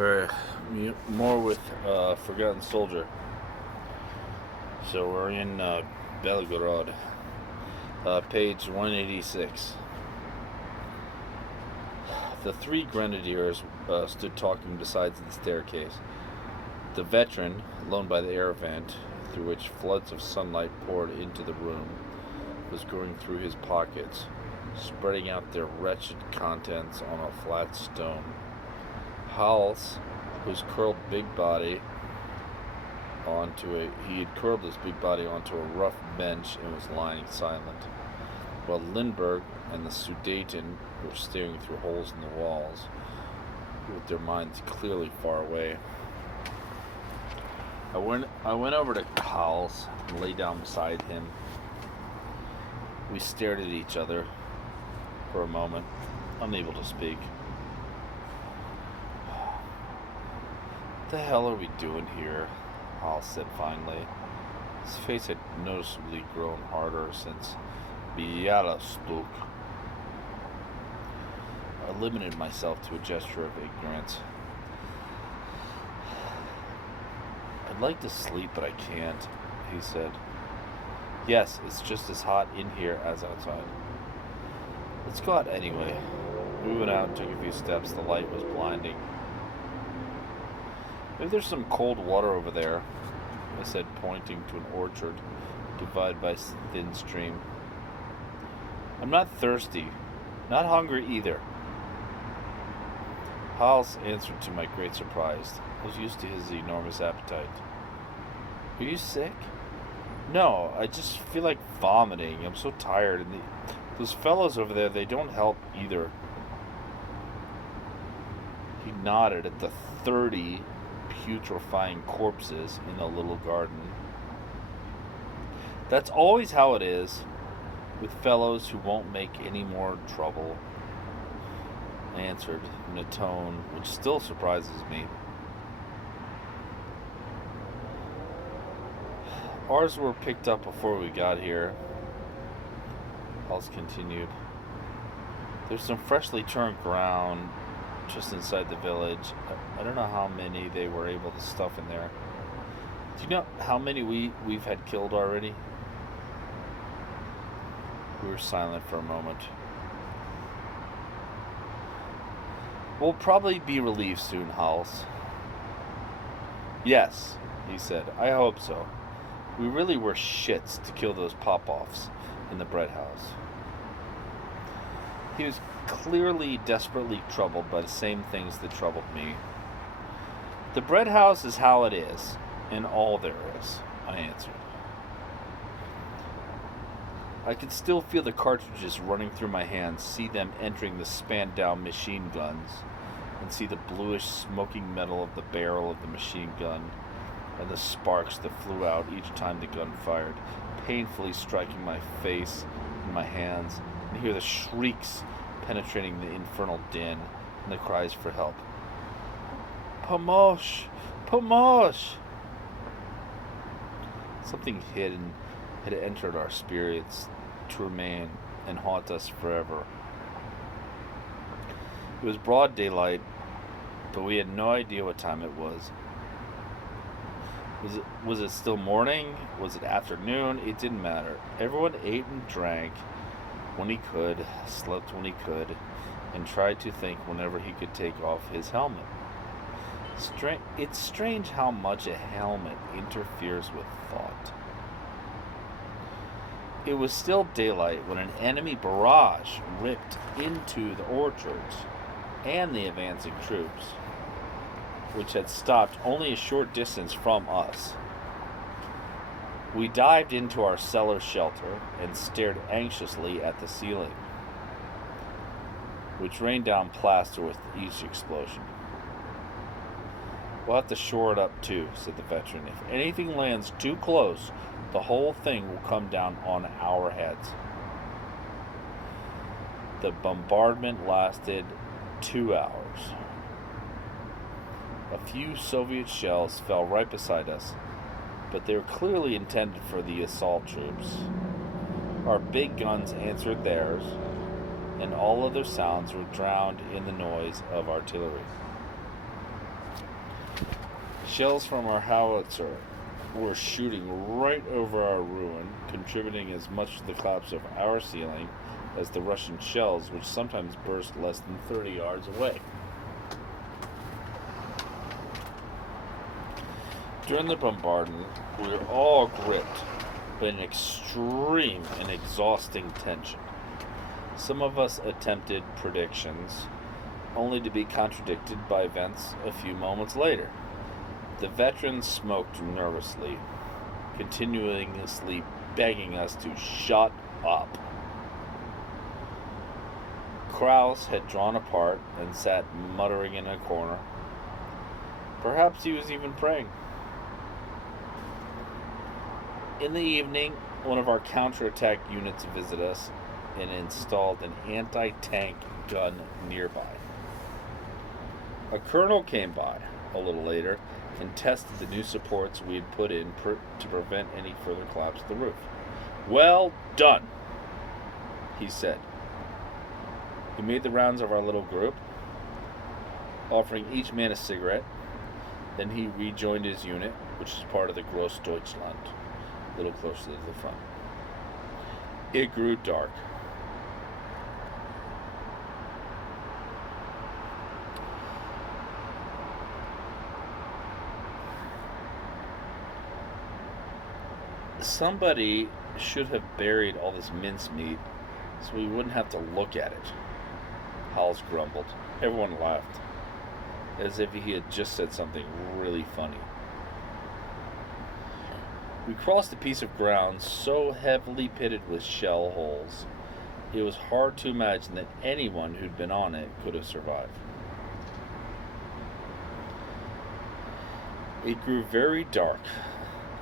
Or more with Forgotten Soldier. So we're in Belgorod, page 186. The three grenadiers stood talking beside the staircase. The veteran, alone by the air vent, through which floods of sunlight poured into the room, was going through his pockets, spreading out their wretched contents on a flat stone. Hals, whose curled big body he had curled his big body onto a rough bench and was lying silent, while Lindbergh and the Sudeten were staring through holes in the walls, with their minds clearly far away. I went over to Hals and lay down beside him. We stared at each other for a moment, unable to speak. What the hell are we doing here? Hals said finally. His face had noticeably grown harder since Bialystok. I limited myself to a gesture of ignorance. I'd like to sleep, but I can't, he said. Yes, it's just as hot in here as outside. Let's go out anyway. We went out and took a few steps. The light was blinding. Maybe there's some cold water over there, I said, pointing to an orchard divided by a thin stream. I'm not thirsty, not hungry either. Hals answered to my great surprise. I was used to his enormous appetite. Are you sick? No, I just feel like vomiting. I'm so tired, and those fellows over there, they don't help either. He nodded at the 30 putrefying corpses in the little garden. That's always how it is with fellows who won't make any more trouble, I answered in a tone which still surprises me. Ours were picked up before we got here, Hals continued. There's some freshly turned ground just inside the village. I don't know how many they were able to stuff in there. Do you know how many we've had killed already? We were silent for a moment. We'll probably be relieved soon, Hals. Yes, he said. I hope so. We really were shits to kill those pop-offs in the bread house. He was clearly desperately troubled by the same things that troubled me. The bread house is how it is, and all there is, I answered. I could still feel the cartridges running through my hands, see them entering the Spandau machine guns, and see the bluish smoking metal of the barrel of the machine gun, and the sparks that flew out each time the gun fired, painfully striking my face and my hands, and hear the shrieks penetrating the infernal din and the cries for help. Pomosh! Pomosh! Something hidden had entered our spirits to remain and haunt us forever. It was broad daylight, but we had no idea what time it was. Was it still morning? Was it afternoon? It didn't matter. Everyone ate and drank when he could, slept when he could, and tried to think whenever he could take off his helmet. It's strange how much a helmet interferes with thought. It was still daylight when an enemy barrage ripped into the orchards and the advancing troops, which had stopped only a short distance from us. We dived into our cellar shelter and stared anxiously at the ceiling, which rained down plaster with each explosion. We'll have to shore it up too, said the veteran. If anything lands too close, the whole thing will come down on our heads. The bombardment lasted 2 hours. A few Soviet shells fell right beside us, but they were clearly intended for the assault troops. Our big guns answered theirs, and all other sounds were drowned in the noise of artillery. Shells from our howitzer were shooting right over our ruin, contributing as much to the collapse of our ceiling as the Russian shells, which sometimes burst less than 30 yards away. During the bombardment, we were all gripped by an extreme and exhausting tension. Some of us attempted predictions, only to be contradicted by events a few moments later. The veterans smoked nervously, continuously begging us to shut up. Kraus had drawn apart and sat muttering in a corner. Perhaps he was even praying. In the evening, one of our counterattack units visited us and installed an anti-tank gun nearby. A colonel came by a little later and tested the new supports we had put in to prevent any further collapse of the roof. "Well done," he said. He made the rounds of our little group, offering each man a cigarette. Then he rejoined his unit, which is part of the Grossdeutschland, a little closer to the front. It grew dark. Somebody should have buried all this mincemeat so we wouldn't have to look at it, Howells grumbled. Everyone laughed, as if he had just said something really funny. We crossed a piece of ground so heavily pitted with shell holes, it was hard to imagine that anyone who'd been on it could have survived. It grew very dark.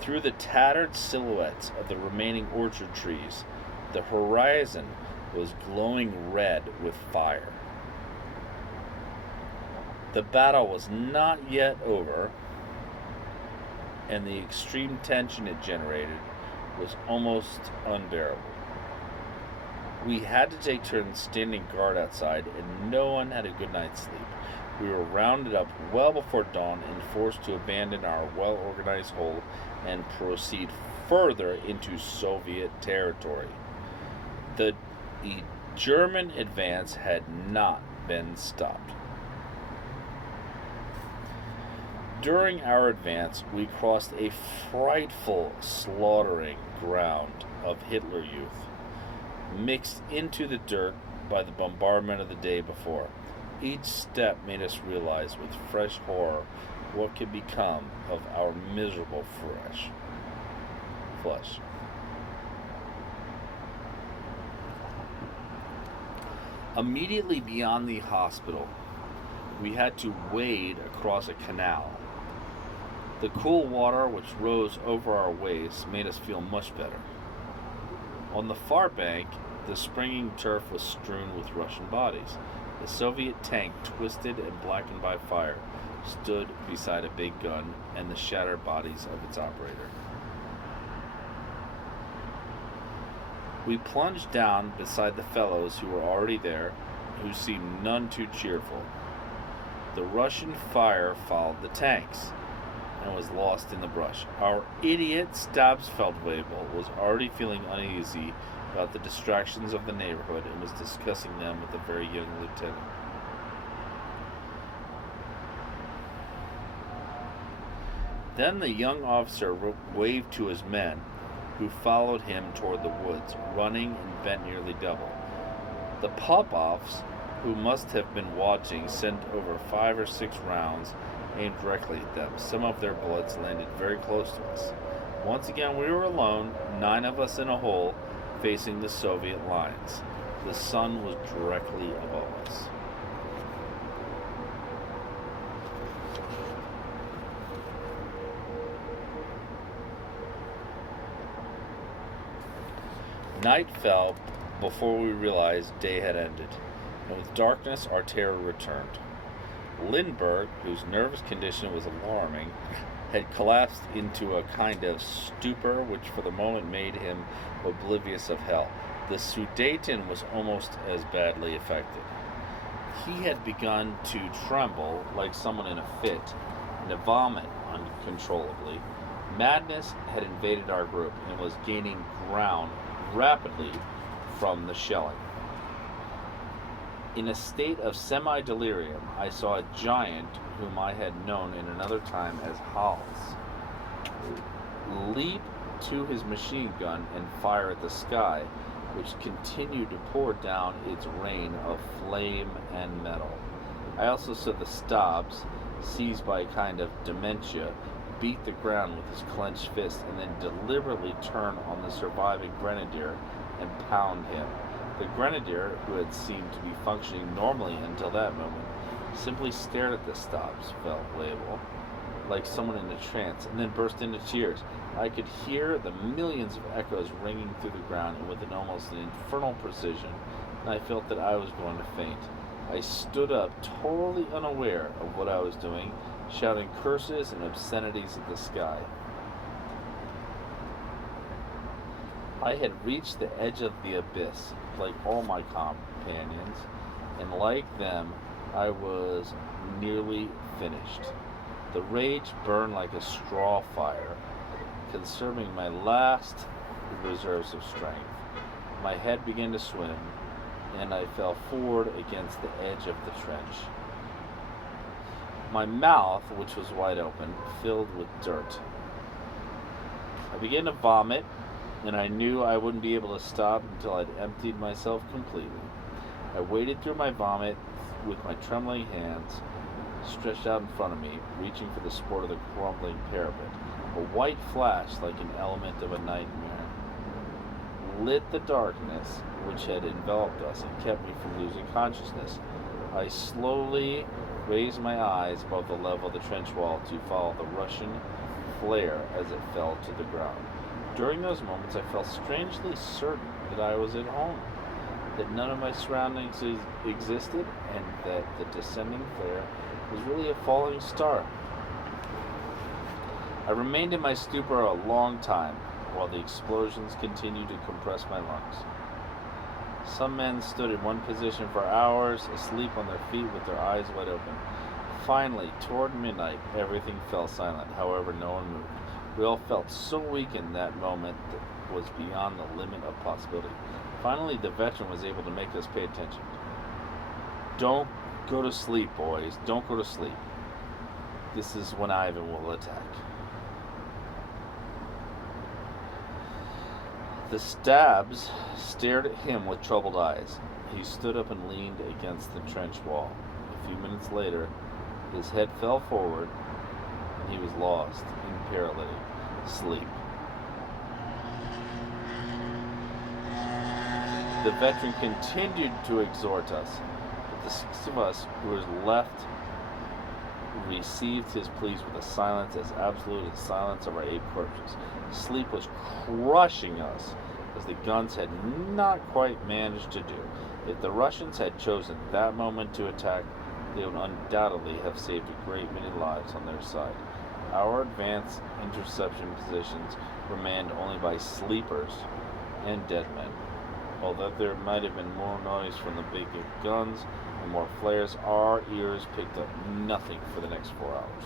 Through the tattered silhouettes of the remaining orchard trees, the horizon was glowing red with fire. The battle was not yet over, and the extreme tension it generated was almost unbearable. We had to take turns standing guard outside, and no one had a good night's sleep. We were rounded up well before dawn and forced to abandon our well-organized hole and proceed further into Soviet territory. The German advance had not been stopped. During our advance, we crossed a frightful slaughtering ground of Hitler Youth, mixed into the dirt by the bombardment of the day before. Each step made us realize with fresh horror what could become of our miserable flesh. Immediately beyond the hospital, we had to wade across a canal. The cool water which rose over our waists made us feel much better. On the far bank, the springing turf was strewn with Russian bodies. The Soviet tank, twisted and blackened by fire, stood beside a big gun and the shattered bodies of its operator. We plunged down beside the fellows who were already there, who seemed none too cheerful. The Russian fire followed the tanks and was lost in the brush. Our idiot Stabsfeldwebel was already feeling uneasy about the distractions of the neighborhood and was discussing them with a very young lieutenant. Then the young officer waved to his men, who followed him toward the woods, running and bent nearly double. The Popovs, who must have been watching, sent over 5 or 6 rounds aimed directly at them. Some of their bullets landed very close to us. Once again we were alone, 9 of us in a hole, facing the Soviet lines. The sun was directly above us. Night fell before we realized day had ended, and with darkness our terror returned. Lindbergh, whose nervous condition was alarming, had collapsed into a kind of stupor which for the moment made him oblivious of hell. The Sudeten was almost as badly affected. He had begun to tremble like someone in a fit and to vomit on uncontrollably. Madness had invaded our group and was gaining ground rapidly from the shelling. In a state of semi-delirium, I saw a giant whom I had known in another time as Hals leap to his machine gun and fire at the sky, which continued to pour down its rain of flame and metal. I also saw the Stabs, seized by a kind of dementia, beat the ground with his clenched fist and then deliberately turn on the surviving grenadier and pound him. The grenadier, who had seemed to be functioning normally until that moment, simply stared at the Stabs, felt label, like someone in a trance, and then burst into tears. I could hear the millions of echoes ringing through the ground and with an almost infernal precision, and I felt that I was going to faint. I stood up, totally unaware of what I was doing, shouting curses and obscenities at the sky. I had reached the edge of the abyss, like all my companions, and like them, I was nearly finished. The rage burned like a straw fire, consuming my last reserves of strength. My head began to swim, and I fell forward against the edge of the trench. My mouth, which was wide open, filled with dirt. I began to vomit, and I knew I wouldn't be able to stop until I'd emptied myself completely. I waded through my vomit with my trembling hands stretched out in front of me, reaching for the support of the crumbling parapet. A white flash, like an element of a nightmare, lit the darkness which had enveloped us and kept me from losing consciousness. I slowly raised my eyes above the level of the trench wall to follow the Russian flare as it fell to the ground. During those moments, I felt strangely certain that I was at home, that none of my surroundings existed, and that the descending flare was really a falling star. I remained in my stupor a long time, while the explosions continued to compress my lungs. Some men stood in one position for hours, asleep on their feet with their eyes wide open. Finally, toward midnight, everything fell silent. However, no one moved. We all felt so weak in that moment that was beyond the limit of possibility. Finally, the veteran was able to make us pay attention. "Don't go to sleep, boys. Don't go to sleep. This is when Ivan will attack." The Stabs stared at him with troubled eyes. He stood up and leaned against the trench wall. A few minutes later, his head fell forward, and he was lost in paralytic sleep. The veteran continued to exhort us, but the 6 of us who were left received his pleas with a silence as absolute as the silence of our 8 corpses. Sleep was crushing us, as the guns had not quite managed to do. If the Russians had chosen that moment to attack, they would undoubtedly have saved a great many lives on their side. Our advanced interception positions were manned only by sleepers and dead men. Although there might have been more noise from the big guns and more flares, our ears picked up nothing for the next 4 hours.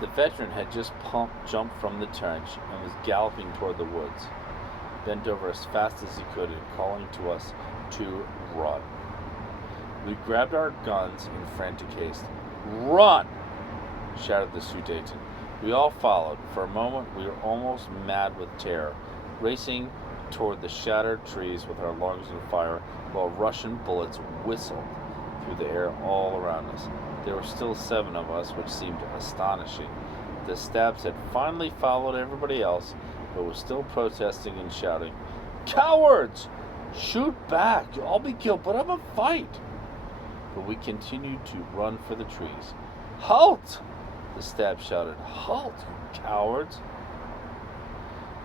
The veteran had just jumped from the trench and was galloping toward the woods, bent over as fast as he could and calling to us to run. We grabbed our guns in frantic haste. "Run!" shouted the Sudeten. We all followed. For a moment we were almost mad with terror, racing toward the shattered trees with our lungs on fire, while Russian bullets whistled through the air all around us. There were still 7 of us, which seemed astonishing. The Stabs had finally followed everybody else, but was still protesting and shouting, "Cowards! Shoot back! I'll be killed, put up a fight! But we continued to run for the trees. Halt! The Stab shouted. Halt, you cowards!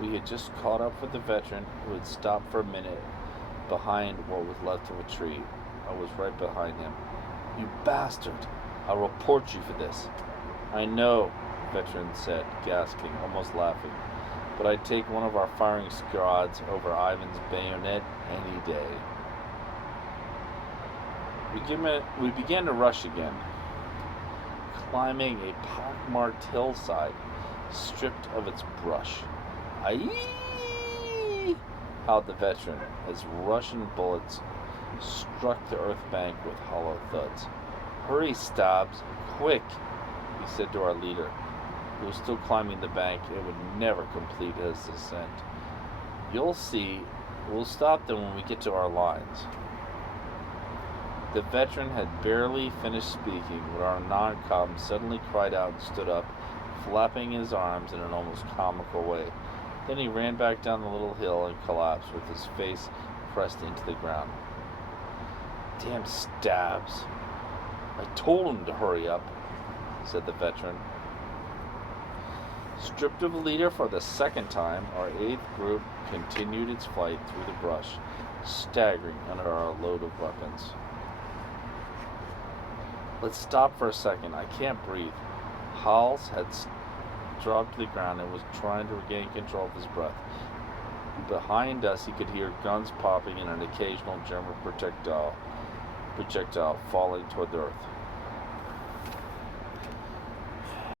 We had just caught up with the veteran, who had stopped for a minute behind what was left of a tree. I was right behind him. You bastard! I'll report you for this. I know, the veteran said, gasping, almost laughing. But I'd take one of our firing squads over Ivan's bayonet any day. We began to rush again, climbing a pockmarked hillside, stripped of its brush. Aye! Howled the veteran as Russian bullets struck the earth bank with hollow thuds. Hurry, Stubbs, quick, he said to our leader, who was still climbing the bank and would never complete his descent. You'll see, we'll stop them when we get to our lines. The veteran had barely finished speaking when our non-com suddenly cried out and stood up, flapping his arms in an almost comical way. Then he ran back down the little hill and collapsed with his face pressed into the ground. Damn Stabs. I told him to hurry up, said the veteran. Stripped of a leader for the second time, our 8th group continued its flight through the brush, staggering under our load of weapons. Let's stop for a second. I can't breathe. Hals had dropped to the ground and was trying to regain control of his breath. Behind us, he could hear guns popping and an occasional German projectile falling toward the earth.